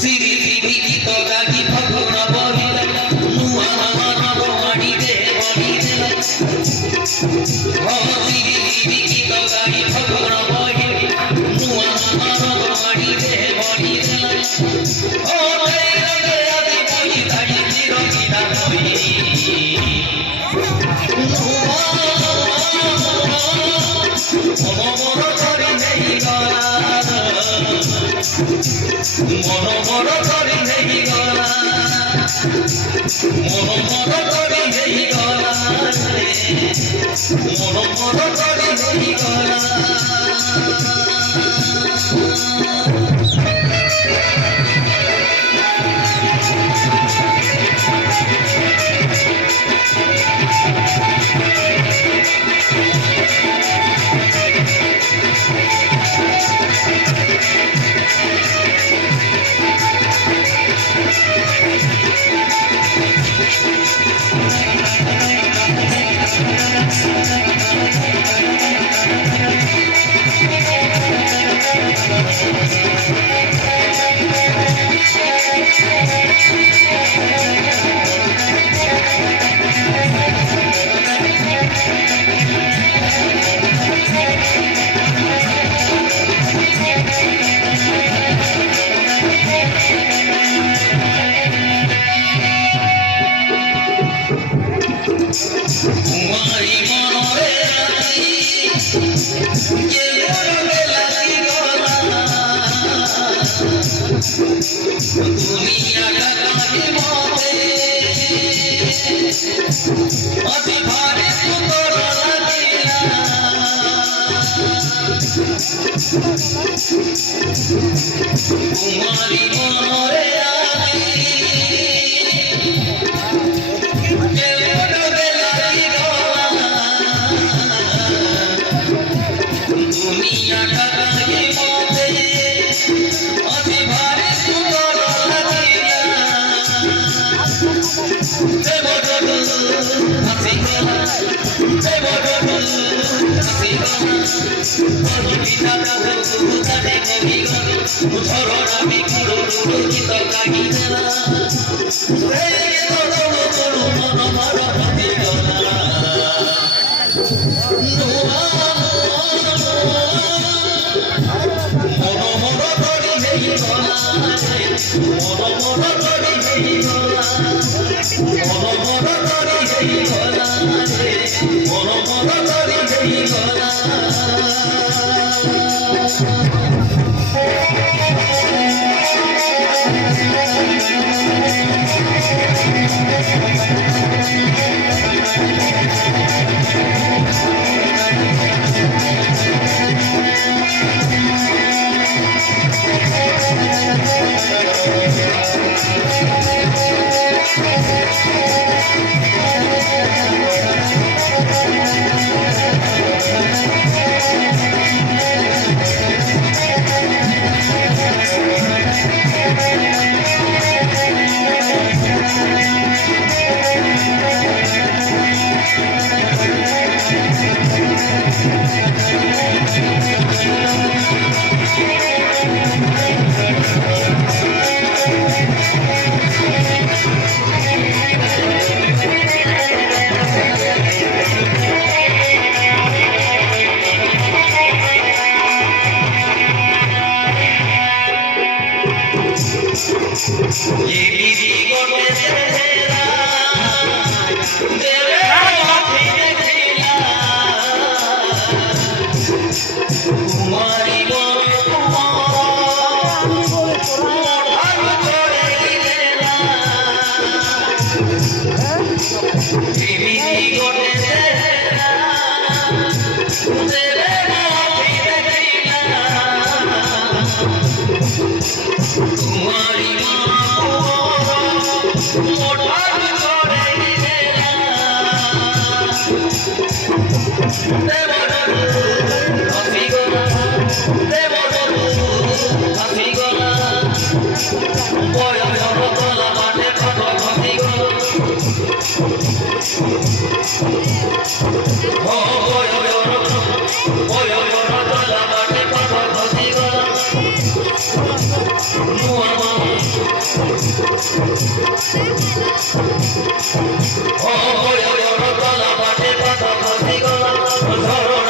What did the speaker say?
সিরি সিরি গীত গাগি ফাগুন বহিলা নুয়া নব মাড়ি দে সিরি সিরি গীত গাগি ফাগুন বহিলা নুয়া নব মাড়ি দে ও তেরে আদি বহি দাড়ি চির গীতা বহি মন করি নেই গলা মন মন করি নেই গলা মন মন করি নেই গলা মন মন করি নেই গলা दुनिया काहे मोते अति भारी सुंदर लागिला कुमारी मनरे आई के मोटे लागिला दुनिया काहे मोते अति भारी सुंदर लागिला देवडू हसीगला देवडू हसीगला ओही बिना बहु ताने कहिगला झरना बिकुरु गीत गागिला रे तोरो तोरो मन मर हसीगला মুয়া ও বড় বড় গলা পাটে পাতা খসি গলা ধরো